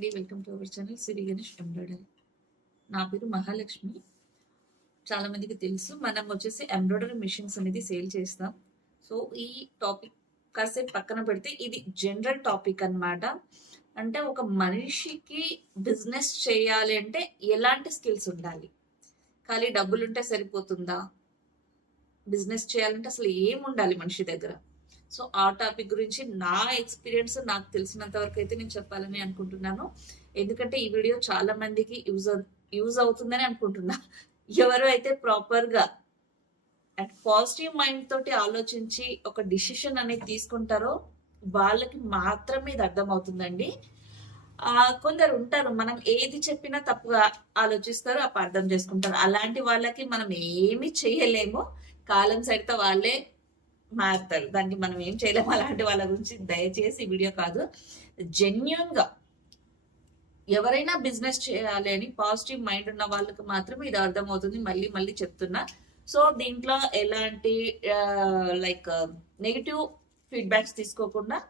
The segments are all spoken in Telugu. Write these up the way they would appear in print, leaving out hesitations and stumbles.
అండి, welcome to our channel Siri Ganesh embroidery. నా పేరు మహాలక్ష్మి. చాలా మందికి తెలుసు, మనం వచ్చేసి ఎంబ్రాయిడరీ మిషన్స్ అనేది సేల్ చేస్తాం. సో ఈ టాపిక్ కాసేపు పక్కన పెడితే ఇది జనరల్ టాపిక్ అన్నమాట. అంటే ఒక మనిషికి బిజినెస్ చేయాలి అంటే ఎలాంటి స్కిల్స్ ఉండాలి? ఖాళీ డబ్బులు ఉంటే సరిపోతుందా? బిజినెస్ చేయాలంటే అసలు ఏం ఉండాలి మనిషి దగ్గర? సో ఆ టాపిక్ గురించి నా ఎక్స్పీరియన్స్ నాకు తెలిసినంత వరకు అయితే నేను చెప్పాలని అనుకుంటున్నాను. ఎందుకంటే ఈ వీడియో చాలా మందికి యూజ్ అవుతుందని అనుకుంటున్నా. ఎవరు అయితే ప్రాపర్ గా అండ్ పాజిటివ్ మైండ్ తోటి ఆలోచించి ఒక డిసిషన్ అనేది తీసుకుంటారో వాళ్ళకి మాత్రమే ఇది అర్థమవుతుందండి. కొందరు ఉంటారు, మనం ఏది చెప్పినా తప్పుగా ఆలోచిస్తారు, అపార్థం చేసుకుంటారు. అలాంటి వాళ్ళకి మనం ఏమి చేయలేము. కాలం సరిత వాళ్ళే మారుతారు, దానికి మనం ఏం చేయలేము. అలాంటి వాళ్ళ గురించి దయచేసి వీడియో కాదు. జెన్యున్ గా ఎవరైనా బిజినెస్ చేయాలి అని పాజిటివ్ మైండ్ ఉన్న వాళ్ళకి మాత్రమే ఇది అర్థమవుతుంది. మళ్ళీ మళ్ళీ చెప్తున్నా. సో దీంట్లో ఎలాంటి లైక్ నెగిటివ్ ఫీడ్బ్యాక్స్ తీసుకోకుండా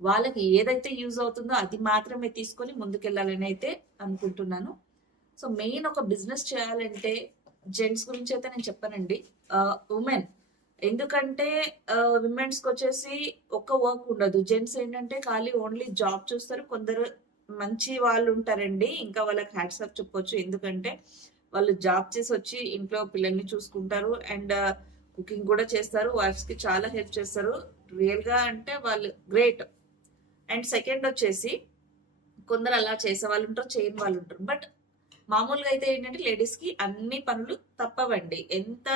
వాళ్ళకి ఏదైతే యూజ్ అవుతుందో అది మాత్రమే తీసుకొని ముందుకెళ్ళాలని అయితే అనుకుంటున్నాను. సో మెయిన్ ఒక బిజినెస్ చేయాలంటే జెంట్స్ గురించి అయితే నేను చెప్పానండి, ఉమెన్. ఎందుకంటే విమెన్స్ కి వచ్చేసి ఒక్క వర్క్ ఉండదు. జెంట్స్ ఏంటంటే ఖాళీ ఓన్లీ జాబ్ చూస్తారు. కొందరు మంచి వాళ్ళు ఉంటారండి, ఇంకా వాళ్ళకి హ్యాట్సాప్ చెప్పొచ్చు. ఎందుకంటే వాళ్ళు జాబ్ చేసి వచ్చి ఇంట్లో పిల్లల్ని చూసుకుంటారు అండ్ కుకింగ్ కూడా చేస్తారు, వైఫ్స్ కి చాలా హెల్ప్ చేస్తారు. రియల్ గా అంటే వాళ్ళు గ్రేట్. అండ్ సెకండ్ వచ్చేసి కొందరు అలా చేసే వాళ్ళు ఉంటారు, చేయని వాళ్ళు ఉంటారు. బట్ మామూలుగా అయితే ఏంటంటే లేడీస్ కి అన్ని పనులు తప్పవండి. ఎంత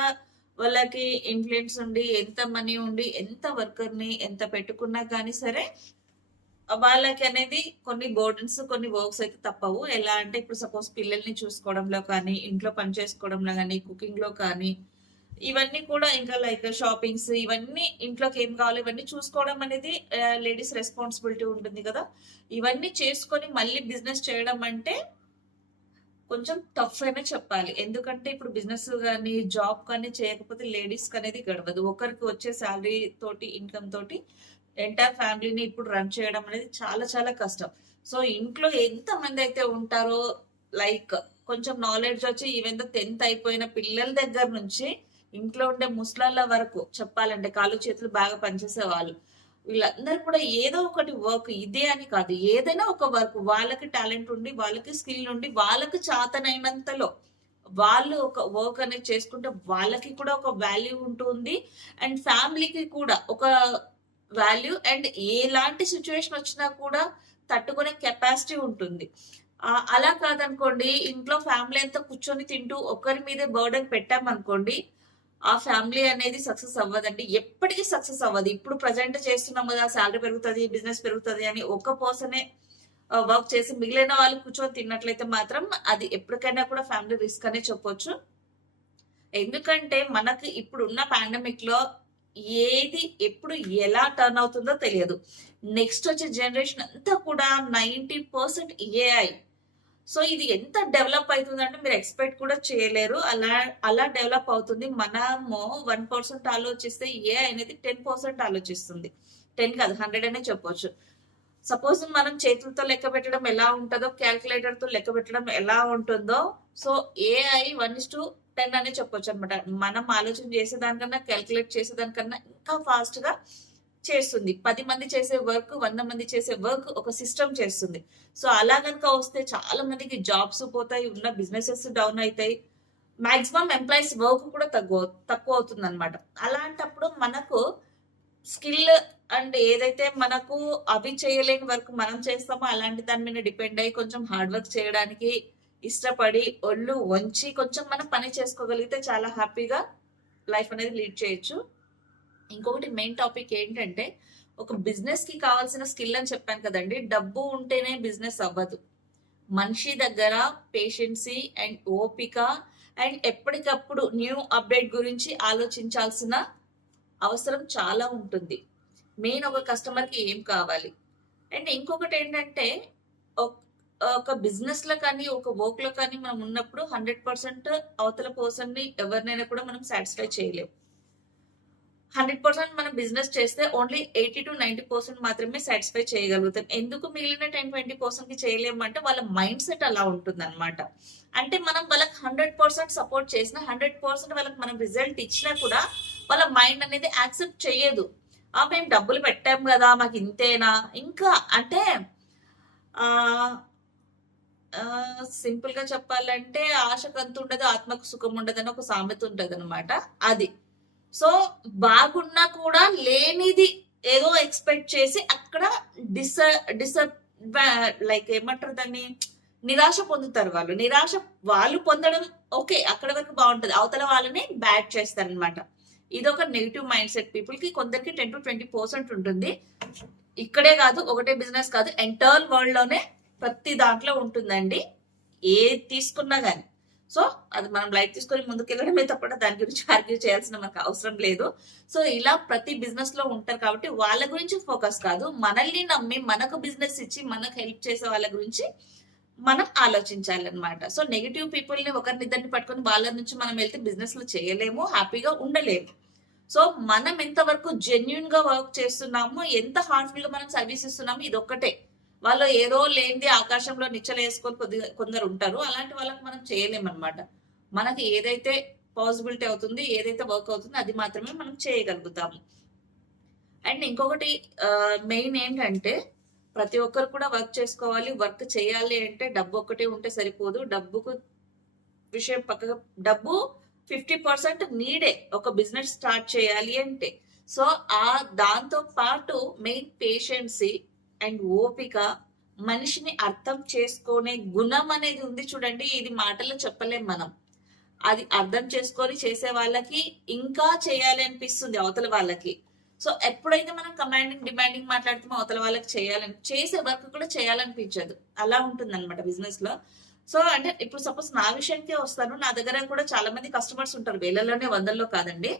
వాళ్ళకి ఇన్ఫ్లుయెన్స్ ఉండి, ఎంత మనీ ఉండి, ఎంత వర్కర్ని ఎంత పెట్టుకున్నా కానీ సరే వాళ్ళకి అనేది కొన్ని బర్డన్స్, కొన్ని వర్క్స్ అయితే తప్పవు. ఎలా అంటే ఇప్పుడు సపోజ్ పిల్లల్ని చూసుకోవడంలో కానీ, ఇంట్లో పని చేసుకోవడంలో కానీ, కుకింగ్ లో కానీ, ఇవన్నీ కూడా ఇంకా లైక్ షాపింగ్స్, ఇవన్నీ ఇంట్లోకి ఏం కావాలి ఇవన్నీ చూసుకోవడం అనేది లేడీస్ రెస్పాన్సిబిలిటీ ఉంటుంది కదా. ఇవన్నీ చేసుకొని మళ్ళీ బిజినెస్ చేయడం అంటే కొంచెం టఫ్ అయినా చెప్పాలి. ఎందుకంటే ఇప్పుడు బిజినెస్ కానీ జాబ్ కానీ చేయకపోతే లేడీస్ అనేది గడవదు. ఒకరికి వచ్చే శాలరీ తోటి, ఇన్కమ్ తోటి ఎంటైర్ ఫ్యామిలీని ఇప్పుడు రన్ చేయడం అనేది చాలా చాలా కష్టం. సో ఇంట్లో ఎంత మంది అయితే ఉంటారో, లైక్ కొంచెం నాలెడ్జ్ వచ్చి ఈవెన్ 10th అయిపోయిన పిల్లల దగ్గర నుంచి ఇంట్లో ఉండే ముసలాళ్ళ వరకు చెప్పాలంటే కాళ్ళు చేతులు బాగా పనిచేసే వాళ్ళు, వీళ్ళందరూ కూడా ఏదో ఒకటి వర్క్, ఇదే అని కాదు, ఏదైనా ఒక వర్క్ వాళ్ళకి టాలెంట్ ఉండి, వాళ్ళకి స్కిల్ ఉండి, వాళ్ళకి చాతనైనంతలో వాళ్ళు ఒక వర్క్ అనేది చేసుకుంటే వాళ్ళకి కూడా ఒక వాల్యూ ఉంటుంది అండ్ ఫ్యామిలీకి కూడా ఒక వాల్యూ. అండ్ ఎలాంటి సిచ్యువేషన్ వచ్చినా కూడా తట్టుకునే కెపాసిటీ ఉంటుంది. అలా కాదనుకోండి, ఇంట్లో ఫ్యామిలీ అంతా కూర్చొని తింటూ ఒకరి మీదే బర్డెన్ పెట్టామనుకోండి, ఆ ఫ్యామిలీ అనేది సక్సెస్ అవ్వదండి, ఎప్పటికీ సక్సెస్ అవ్వదు. ఇప్పుడు ప్రజెంట్ చేస్తున్నాం కదా, శాలరీ పెరుగుతుంది, బిజినెస్ పెరుగుతుంది అని ఒక పర్సనే వర్క్ చేసి మిగిలిన వాళ్ళు కూర్చొని తిన్నట్లయితే మాత్రం అది ఎప్పటికైనా కూడా ఫ్యామిలీ రిస్క్ అనే చెప్పొచ్చు. ఎందుకంటే మనకు ఇప్పుడు ఉన్న పాండమిక్ లో ఏది ఎప్పుడు ఎలా టర్న్ అవుతుందో తెలియదు. నెక్స్ట్ వచ్చే జనరేషన్ అంతా కూడా 90% ఏఐ. సో ఇది ఎంత డెవలప్ అవుతుందంటే మీరు ఎక్స్పెక్ట్ కూడా చేయలేరు. అలా అలా డెవలప్ అవుతుంది. మనము 1% ఆలోచిస్తే ఏ అనేది 10% ఆలోచిస్తుంది. 10 కాదు, 100 అనే చెప్పొచ్చు. సపోజ్ మనం చేతులతో లెక్క పెట్టడం ఎలా ఉంటుందో, క్యాల్కులేటర్ తో లెక్క పెట్టడం ఎలా ఉంటుందో, సో ఏఐ 1:10 అనే చెప్పొచ్చు అనమాట. మనం ఆలోచన చేసేదానికన్నా, క్యాల్కులేట్ చేసేదానికన్నా ఇంకా ఫాస్ట్ గా చేస్తుంది. 10 మంది చేసే వర్క్ 100 మంది చేసే వర్క్ ఒక సిస్టమ్ చేస్తుంది. సో అలా కనుక వస్తే చాలా మందికి జాబ్స్ పోతాయి, ఉన్న బిజినెసెస్ డౌన్ అవుతాయి, మాక్సిమం ఎంప్లాయీస్ వర్క్ కూడా తక్కువ అవుతుంది అనమాట. అలాంటప్పుడు మనకు స్కిల్ అండ్ ఏదైతే మనకు అవి చేయలేని వర్క్ మనం చేస్తామో అలాంటి దాని మీద డిపెండ్ అయ్యి కొంచెం హార్డ్ వర్క్ చేయడానికి ఇష్టపడి ఒళ్ళు వంచి కొంచెం మనం పని చేసుకోగలిగితే చాలా హ్యాపీగా లైఫ్ అనేది లీడ్ చేయొచ్చు. ఇంకొకటి మెయిన్ టాపిక్ ఏంటంటే, ఒక బిజినెస్ కి కావాల్సిన స్కిల్ అని చెప్పాను కదండి, డబ్బు ఉంటేనే బిజినెస్ అవ్వదు. మనిషి దగ్గర పేషెన్సీ అండ్ ఓపిక అండ్ ఎప్పటికప్పుడు న్యూ అప్డేట్ గురించి ఆలోచించాల్సిన అవసరం చాలా ఉంటుంది. మెయిన్ ఒక కస్టమర్ కి ఏం కావాలి. అండ్ ఇంకొకటి ఏంటంటే, ఒక బిజినెస్ లో కానీ ఒక వర్క్ లో కానీ మనం ఉన్నప్పుడు 100% అవతల పర్సన్ ని ఎవరినైనా కూడా మనం సాటిస్ఫై చేయలేము. 100% మనం బిజినెస్ చేస్తే ఓన్లీ 80 to 90% మాత్రమే సాటిస్ఫై చేయగలుగుతాం. ఎందుకు మిగిలిన 10-20% కి చేయలేము అంటే వాళ్ళ మైండ్ సెట్ అలా ఉంటుంది అనమాట. అంటే మనం వాళ్ళకి 100% సపోర్ట్ చేసిన 100% వాళ్ళకి మనం రిజల్ట్ ఇచ్చినా కూడా వాళ్ళ మైండ్ అనేది యాక్సెప్ట్ చేయదు. మేము డబ్బులు పెట్టాం కదా మాకు ఇంతేనా, ఇంకా అంటే సింపుల్ గా చెప్పాలంటే ఆశకు అంత ఉండదు ఆత్మకు సుఖం ఉండదు అని ఒక సామెత ఉంటది అనమాట. అది సో బాగున్నా కూడా లేనిది ఏదో ఎక్స్పెక్ట్ చేసి అక్కడ డిస డిస లైక్ ఏమంటారు దాన్ని, నిరాశ పొందుతారు. వాళ్ళు పొందడం ఓకే, అక్కడ వరకు బాగుంటది, అవతల వాళ్ళని బ్యాడ్ చేస్తారు అనమాట. ఇది ఒక నెగిటివ్ మైండ్ సెట్ పీపుల్ కి. కొందరికి 10-20% ఉంటుంది. ఇక్కడే కాదు, ఒకటే బిజినెస్ కాదు, ఎంటైర్ వరల్డ్ లోనే ప్రతి దాంట్లో ఉంటుందండి, ఏది తీసుకున్నా గానీ. సో అది మనం లైట్ తీసుకొని ముందుకెళ్ళడమే తప్ప దాని గురించి ఆర్గ్యూ చేయాల్సిన మనకు అవసరం లేదు. సో ఇలా ప్రతి బిజినెస్ లో ఉంటారు కాబట్టి వాళ్ళ గురించి ఫోకస్ కాదు, మనల్ని నమ్మి మనకు బిజినెస్ ఇచ్చి మనకు హెల్ప్ చేసే వాళ్ళ గురించి మనం ఆలోచించాలన్నమాట. సో నెగిటివ్ పీపుల్ ని ఒకరినిద్దరిని పట్టుకొని వాళ్ళ నుంచి మనం వెళ్తే బిజినెస్ లో చేయలేము, హ్యాపీగా ఉండలేము. సో మనం ఎంతవరకు జెన్యున్ గా వర్క్ చేస్తున్నాము, ఎంత హార్ట్ఫుల్ గా మనం సర్వీస్ ఇస్తున్నాము, ఇది ఒక్కటే. వాళ్ళు ఏదో లేనిది ఆకాశంలో నిచ్చలు వేసుకొని కొందరు ఉంటారు, అలాంటి వాళ్ళకి మనం చేయలేమన్నమాట. మనకి ఏదైతే పాసిబిలిటీ అవుతుంది, ఏదైతే వర్క్ అవుతుంది అది మాత్రమే మనం చేయగలుగుతాము. అండ్ ఇంకొకటి మెయిన్ ఏంటంటే ప్రతి ఒక్కరు కూడా వర్క్ చేసుకోవాలి. వర్క్ చేయాలి అంటే డబ్బు ఒక్కటే ఉంటే సరిపోదు. డబ్బుకు విషయం పక్కగా, డబ్బు 50% నీడే ఒక బిజినెస్ స్టార్ట్ చేయాలి అంటే. సో దాంతో పాటు మెయిన్ పేషెన్సీ అండ్ ఓపిక, మనిషిని అర్థం చేసుకునే గుణం అనేది ఉంది చూడండి. ఇది మాటల్లో చెప్పలేం మనం. అది అర్థం చేసుకొని చేసే వాళ్ళకి ఇంకా చేయాలి అనిపిస్తుంది అవతల వాళ్ళకి. సో ఎప్పుడైతే మనం కమాండింగ్ డిమాండింగ్ మాట్లాడుతామో అవతల వాళ్ళకి చేసే వర్క్ కూడా చేయాలనిపించదు. అలా ఉంటుంది అనమాట బిజినెస్ లో. సో అంటే ఇప్పుడు సపోజ్ నా విషయానికే వస్తాను, నా దగ్గర కూడా చాలా మంది కస్టమర్స్ ఉంటారు, వేలల్లోనే వందల్లో కాదండి.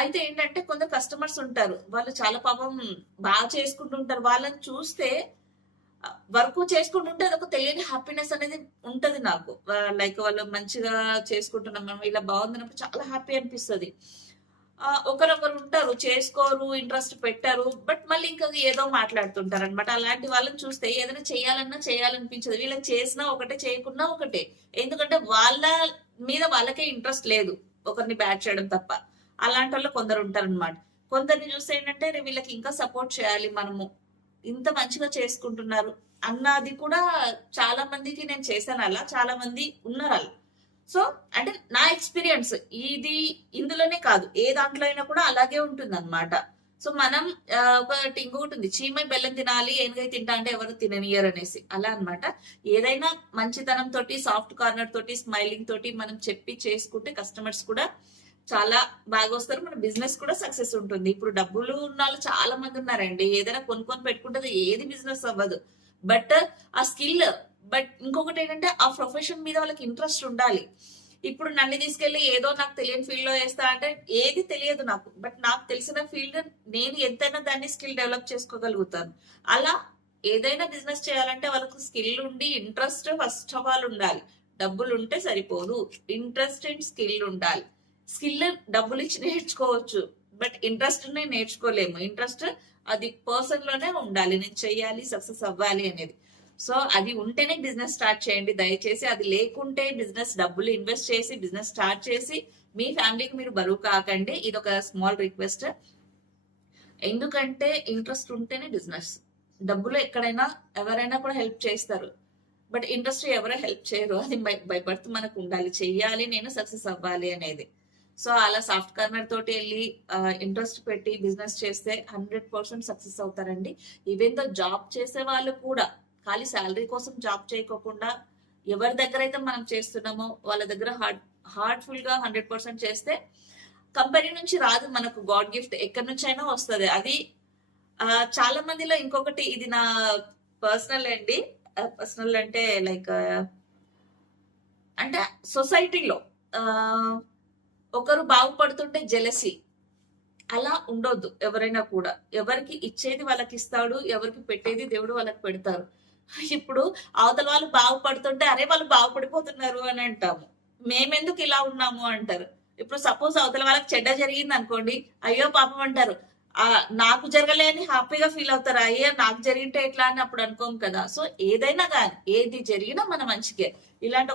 అయితే ఏంటంటే కొందరు కస్టమర్స్ ఉంటారు, వాళ్ళు చాలా పాపం బాగా చేసుకుంటుంటారు. వాళ్ళని చూస్తే వర్క్ చేసుకుంటుంటే అదొక తెలియని హ్యాపీనెస్ అనేది ఉంటది నాకు. లైక్ వాళ్ళు మంచిగా చేసుకుంటున్నాం, మనం ఇలా బాగుందన్నప్పుడు చాలా హ్యాపీ అనిపిస్తుంది. ఒకరొకరు ఉంటారు చేసుకోరు, ఇంట్రెస్ట్ పెట్టారు, బట్ మళ్ళీ ఇంకా ఏదో మాట్లాడుతుంటారు అనమాట. అలాంటి వాళ్ళని చూస్తే ఏదైనా చేయాలన్నా చేయాలనిపించదు. వీళ్ళకి చేసినా ఒకటే, చేయకున్నా ఒకటే. ఎందుకంటే వాళ్ళ మీద వాళ్ళకే ఇంట్రెస్ట్ లేదు, ఒకరిని బ్యాడ్ చేయడం తప్ప. అలాంటి వాళ్ళు కొందరు ఉంటారు అనమాట. కొందరిని చూస్తే ఏంటంటే వీళ్ళకి ఇంకా సపోర్ట్ చేయాలి మనము, ఇంత మంచిగా చేసుకుంటున్నారు అన్నది కూడా చాలా మందికి నేను చేశాను. అలా చాలా మంది ఉన్నారు అలా. సో అంటే నా ఎక్స్పీరియన్స్ ఇది, ఇందులోనే కాదు ఏ దాంట్లో అయినా కూడా అలాగే ఉంటుంది అనమాట. సో మనం ఒకటి ఇంకొకటి ఉంది, చీమై బెల్లం తినాలి ఏనుగై తింటా అంటే ఎవరు తిననియరు అనేసి, అలా అనమాట. ఏదైనా మంచితనం తోటి, సాఫ్ట్ కార్నర్ తోటి, స్మైలింగ్ తోటి మనం చెప్పి చేసుకుంటే కస్టమర్స్ కూడా చాలా బాగా వస్తారు, మన బిజినెస్ కూడా సక్సెస్ ఉంటుంది. ఇప్పుడు డబ్బులు ఉన్న వాళ్ళు చాలా మంది ఉన్నారండి, ఏదైనా కొనుక్కొని పెట్టుకుంటే ఏది బిజినెస్ అవ్వదు. బట్ ఆ స్కిల్, బట్ ఇంకొకటి ఏంటంటే ఆ ప్రొఫెషన్ మీద వాళ్ళకి ఇంట్రెస్ట్ ఉండాలి. ఇప్పుడు నన్ను తీసుకెళ్లి ఏదో నాకు తెలియని ఫీల్డ్ లో వేస్తా అంటే ఏది తెలియదు నాకు, బట్ నాకు తెలిసిన ఫీల్డ్ నేను ఎంతైనా దాన్ని స్కిల్ డెవలప్ చేసుకోగలుగుతాను. అలా ఏదైనా బిజినెస్ చేయాలంటే వాళ్ళకు స్కిల్ ఉండి ఇంట్రెస్ట్ ఫస్ట్ ఆఫ్ ఆల్ ఉండాలి. డబ్బులు ఉంటే సరిపోదు, ఇంట్రెస్ట్ అండ్ స్కిల్ ఉండాలి. స్కిల్ డబ్బులు ఇచ్చి నేర్చుకోవచ్చు, బట్ ఇంట్రెస్ట్ నేర్చుకోలేము. ఇంట్రెస్ట్ అది పర్సన్ లోనే ఉండాలి, నేను చెయ్యాలి, సక్సెస్ అవ్వాలి అనేది. సో అది ఉంటేనే బిజినెస్ స్టార్ట్ చేయండి దయచేసి. అది లేకుంటే బిజినెస్ డబ్బులు ఇన్వెస్ట్ చేసి బిజినెస్ స్టార్ట్ చేసి మీ ఫ్యామిలీకి మీరు బరువు కాకండి. ఇది ఒక స్మాల్ రిక్వెస్ట్. ఎందుకంటే ఇంట్రెస్ట్ ఉంటేనే బిజినెస్. డబ్బులు ఎక్కడైనా ఎవరైనా కూడా హెల్ప్ చేస్తారు, బట్ ఇంట్రెస్ట్ ఎవరో హెల్ప్ చేయరు. అది బై బర్త్ మనకు ఉండాలి, చెయ్యాలి, నేను సక్సెస్ అవ్వాలి అనేది. సో అలా సాఫ్ట్ కార్నర్ తోటి వెళ్ళి ఇంట్రెస్ట్ పెట్టి బిజినెస్ చేస్తే 100% సక్సెస్ అవుతారండి. ఈవెన్ దో జాబ్ చేసే వాళ్ళు కూడా ఖాళీ శాలరీ కోసం జాబ్ చేయకోకుండా ఎవరి దగ్గర అయితే మనం చేస్తున్నామో వాళ్ళ దగ్గర హార్ట్ఫుల్ గా 100% చేస్తే కంపెనీ నుంచి రాదు మనకు, గాడ్ గిఫ్ట్ ఎక్కడి నుంచి అయినా వస్తుంది. అది చాలా మందిలో ఇంకొకటి, ఇది నా పర్సనల్ అండి. పర్సనల్ అంటే లైక్ అంటే సొసైటీలో ఒకరు బాగుపడుతుంటే జెలసీ, అలా ఉండొద్దు. ఎవరైనా కూడా ఎవరికి ఇచ్చేది వాళ్ళకి ఇస్తాడు, ఎవరికి పెట్టేది దేవుడు వాళ్ళకి పెడతారు. ఇప్పుడు అవతల వాళ్ళు బాగుపడుతుంటే అరే వాళ్ళు బాగుపడిపోతున్నారు అని అంటాము, మేమెందుకు ఇలా ఉన్నాము అంటారు. ఇప్పుడు సపోజ్ అవతల వాళ్ళకి చెడ్డ జరిగింది అనుకోండి, అయ్యో పాపం అంటారు. నాకు జరగలేని హ్యాపీగా ఫీల్ అవుతారు. అయ్యో నాకు జరిగితే ఎట్లా అని అప్పుడు అనుకోం కదా. సో ఏదైనా కానీ ఏది జరిగినా మన మంచికే. ఇలాంటి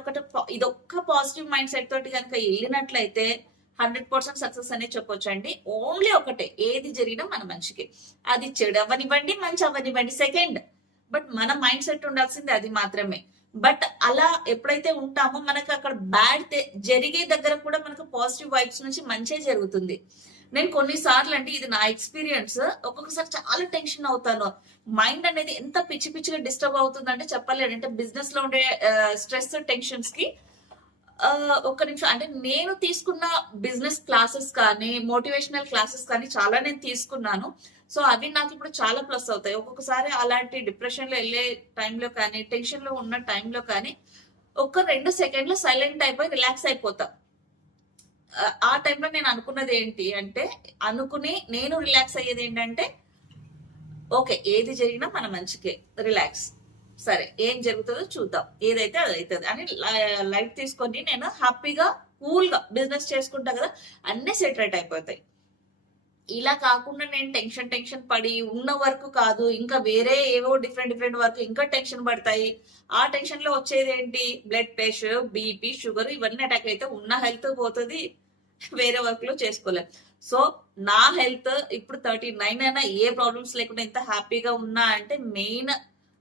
ఇదొక్క పాజిటివ్ మైండ్ సెట్ తోటి కనుక వెళ్ళినట్లయితే 100% సక్సెస్ అనే చెప్పొచ్చు అండి. ఓన్లీ ఒకటే, ఏది జరిగినా మన మంచికి. అది చెడు అవ్వనివ్వండి, మంచి అవ్వనివ్వండి సెకండ్, బట్ మన మైండ్ సెట్ ఉండాల్సింది అది మాత్రమే. బట్ అలా ఎప్పుడైతే ఉంటామో మనకు అక్కడ బ్యాడ్ జరిగే దగ్గర కూడా మనకు పాజిటివ్ వైబ్స్ నుంచి మంచి జరుగుతుంది. నేను కొన్నిసార్లు అంటే ఇది నా ఎక్స్పీరియన్స్, ఒక్కొక్కసారి చాలా టెన్షన్ అవుతాను. మైండ్ అనేది ఎంత పిచ్చి పిచ్చిగా డిస్టర్బ్ అవుతుందంటే చెప్పలేను. అంటే బిజినెస్ లో ఉండే స్ట్రెస్ టెన్షన్స్ కి ఒక్క నిమిషం, అంటే నేను తీసుకున్న బిజినెస్ క్లాసెస్ కానీ మోటివేషనల్ క్లాసెస్ కానీ చాలా నేను తీసుకున్నాను. సో అవి నాకు ఇప్పుడు చాలా ప్లస్ అవుతాయి. ఒక్కొక్కసారి అలాంటి డిప్రెషన్ లో వెళ్ళే టైంలో కానీ టెన్షన్ లో ఉన్న టైంలో కానీ ఒక్క 2 సెకండ్లు సైలెంట్ అయిపోయి రిలాక్స్ అయిపోతా. ఆ టైంలో నేను అనుకున్నది ఏంటి అంటే, నేను రిలాక్స్ అయ్యేది ఏంటంటే, ఓకే ఏది జరిగినా మన మంచికే, రిలాక్స్, సరే ఏం జరుగుతుందో చూద్దాం, ఏదైతే అది అవుతుంది అని లైట్ తీసుకొని నేను హ్యాపీగా కూల్ గా బిజినెస్ చేసుకుంటా కదా, అన్నీ సెటరేట్ అయిపోతాయి. ఇలా కాకుండా నేను టెన్షన్ పడి ఉన్న వర్క్ కాదు, ఇంకా వేరే ఏవో డిఫరెంట్ వర్క్ ఇంకా టెన్షన్ పడతాయి. ఆ టెన్షన్ లో వచ్చేది ఏంటి, బ్లడ్ ప్రెషర్, బీపీ, షుగర్ ఇవన్నీ అటాక్ అయితే ఉన్న హెల్త్ పోతుంది, వేరే వర్క్ లో చేసుకోలేం. సో నా హెల్త్ ఇప్పుడు 39 అయినా ఏ ప్రాబ్లమ్స్ లేకుండా ఎంత హ్యాపీగా ఉన్నా అంటే మెయిన్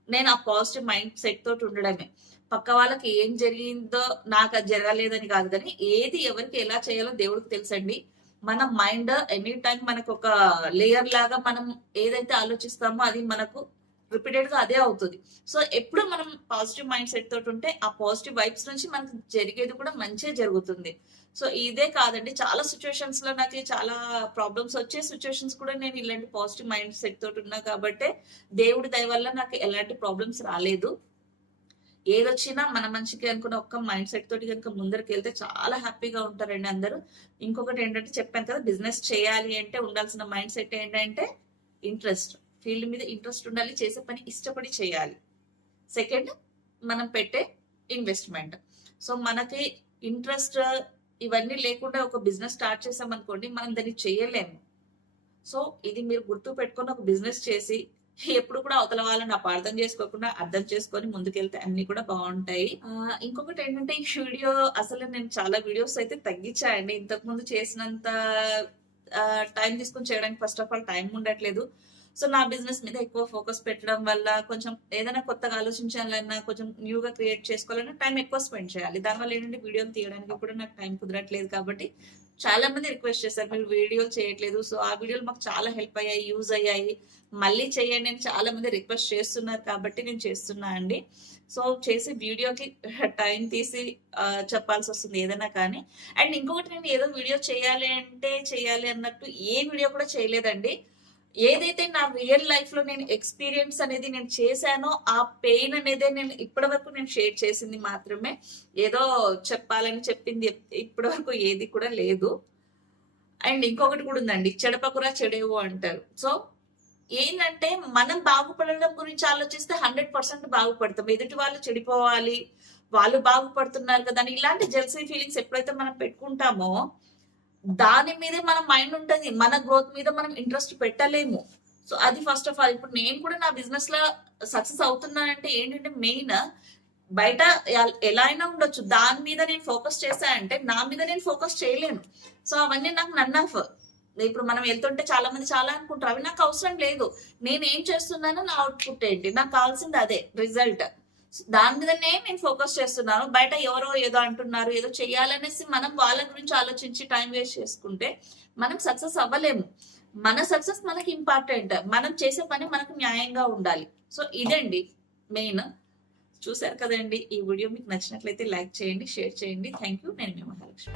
నేను ఆ పాజిటివ్ మైండ్ సెట్ తోటి ఉండడమే. పక్క వాళ్ళకి ఏం జరిగిందో నాకు అది జరగలేదని కాదు, కానీ ఏది ఎవరికి ఎలా చేయాలో దేవుడికి తెలుసండి. మన మైండ్ ఎనీ టైం మనకు ఒక లేయర్ లాగా మనం ఏదైతే ఆలోచిస్తామో అది మనకు రిపీటెడ్ గా అదే అవుతుంది. సో ఎప్పుడు మనం పాజిటివ్ మైండ్ సెట్ తోటి ఉంటే ఆ పాజిటివ్ వైబ్స్ నుంచి మనకు జరిగేది కూడా మంచిగా జరుగుతుంది. సో ఇదే కాదండి, చాలా సిచ్యువేషన్స్ లో నాకు చాలా ప్రాబ్లమ్స్ వచ్చే సిచ్యువేషన్స్ కూడా నేను ఇలాంటి పాజిటివ్ మైండ్ సెట్ తోటి ఉన్నా కాబట్టి దేవుడి దయ వల్ల నాకు ఎలాంటి ప్రాబ్లమ్స్ రాలేదు. ఏదొచ్చినా మన మంచికి అనుకున్న ఒక్క మైండ్ సెట్ తోటి కనుక ముందరికి వెళ్తే చాలా హ్యాపీగా ఉంటారండి అందరూ. ఇంకొకటి ఏంటంటే చెప్పాను కదా, బిజినెస్ చేయాలి అంటే ఉండాల్సిన మైండ్ సెట్ ఏంటంటే ఇంట్రెస్ట్, ఫీల్డ్ మీద ఇంట్రెస్ట్ ఉండాలి, చేసే పని ఇష్టపడి చేయాలి. సెకండ్, మనం పెట్టే ఇన్వెస్ట్మెంట్. సో మనకి ఇంట్రెస్ట్ ఇవన్నీ లేకుండా ఒక బిజినెస్ స్టార్ట్ చేసామనుకోండి, మనం దాన్ని చేయలేము. సో ఇది మీరు గుర్తు పెట్టుకొని ఒక బిజినెస్ చేసి ఎప్పుడు కూడా అవతల వాళ్ళని అపార్థం చేసుకోకుండా అర్థం చేసుకొని ముందుకెళ్తే అన్ని కూడా బాగుంటాయి. ఇంకొకటి ఏంటంటే, ఈ వీడియో అసలు నేను చాలా వీడియోస్ అయితే తగ్గించాయండి. ఇంతకు ముందు చేసినంత టైం తీసుకొని చేయడానికి ఫస్ట్ ఆఫ్ ఆల్ టైం ఉండట్లేదు. సో నా బిజినెస్ మీద ఎక్కువ ఫోకస్ పెట్టడం వల్ల కొంచెం ఏదైనా కొత్తగా ఆలోచించాలన్నా, కొంచెం న్యూగా క్రియేట్ చేసుకోవాలన్నా టైం ఎక్కువ స్పెండ్ చేయాలి. దానివల్ల ఏంటంటే వీడియోలు తీయడానికి కూడా నాకు టైం కుదరట్లేదు. కాబట్టి చాలా మంది రిక్వెస్ట్ చేశారు, మీరు వీడియోలు చేయట్లేదు. సో ఆ వీడియోలు మాకు చాలా హెల్ప్ అయ్యాయి, యూజ్ అయ్యాయి, మళ్ళీ చేయండి అని చాలా మంది రిక్వెస్ట్ చేస్తున్నారు కాబట్టి నేను చేస్తున్నా అండి. సో చేసి వీడియోకి టైం తీసి చెప్పాల్సి వస్తుంది ఏదైనా కానీ. అండ్ ఇంకొకటి, నేను ఏదో వీడియో చేయాలి అన్నట్టు ఏ వీడియో కూడా చేయలేదండి. ఏదైతే నా రియల్ లైఫ్ లో నేను ఎక్స్పీరియన్స్ అనేది నేను చేశానో ఆ పెయిన్ అనేది నేను ఇప్పటి వరకు నేను షేర్ చేసింది మాత్రమే. ఏదో చెప్పాలని చెప్పింది ఇప్పటి వరకు ఏది కూడా లేదు. అండ్ ఇంకొకటి కూడా ఉందండి, చెడపకురా చెడేవు అంటారు. సో ఏంటంటే మనం బాగుపడడం గురించి ఆలోచిస్తే 100% బాగుపడతాం. ఎదుటి వాళ్ళు చెడిపోవాలి, వాళ్ళు బాగుపడుతున్నారు కదా అని ఇలాంటి జెల్సీ ఫీలింగ్స్ ఎప్పుడైతే మనం పెట్టుకుంటామో దాని మీదే మన మైండ్ ఉంటుంది, మన గ్రోత్ మీద మనం ఇంట్రెస్ట్ పెట్టలేము. సో అది ఫస్ట్ ఆఫ్ ఆల్. ఇప్పుడు నేను కూడా నా బిజినెస్ లో సక్సెస్ అవుతున్నానంటే ఏంటంటే మెయిన్, బయట ఎలా అయినా ఉండొచ్చు, దాని మీద నేను ఫోకస్ చేశానంటే నా మీద నేను ఫోకస్ చేయలేను. సో అవన్నీ నాకు నన్ ఆఫ్. ఇప్పుడు మనం వెళ్తుంటే చాలా మంది చాలా అనుకుంటారు, అవి నాకు అవసరం లేదు. నేను ఏం చేస్తున్నానో నా అవుట్పుట్ ఏంటి, నాకు కావాల్సింది అదే రిజల్ట్. దాని మీదనే నేను ఫోకస్ చేస్తున్నాను. బయట ఎవరో ఏదో అంటున్నారు, ఏదో చెయ్యాలనేసి మనం వాళ్ళ గురించి ఆలోచించి టైం వేస్ట్ చేసుకుంటే మనం సక్సెస్ అవ్వలేము. మన సక్సెస్ మనకి ఇంపార్టెంట్, మనం చేసే పని మనకు న్యాయంగా ఉండాలి. సో ఇదండి మెయిన్. చూసారు కదండి, ఈ వీడియో మీకు నచ్చినట్లయితే లైక్ చేయండి, షేర్ చేయండి. Thank you. నేను మీ మహాలక్ష్మి.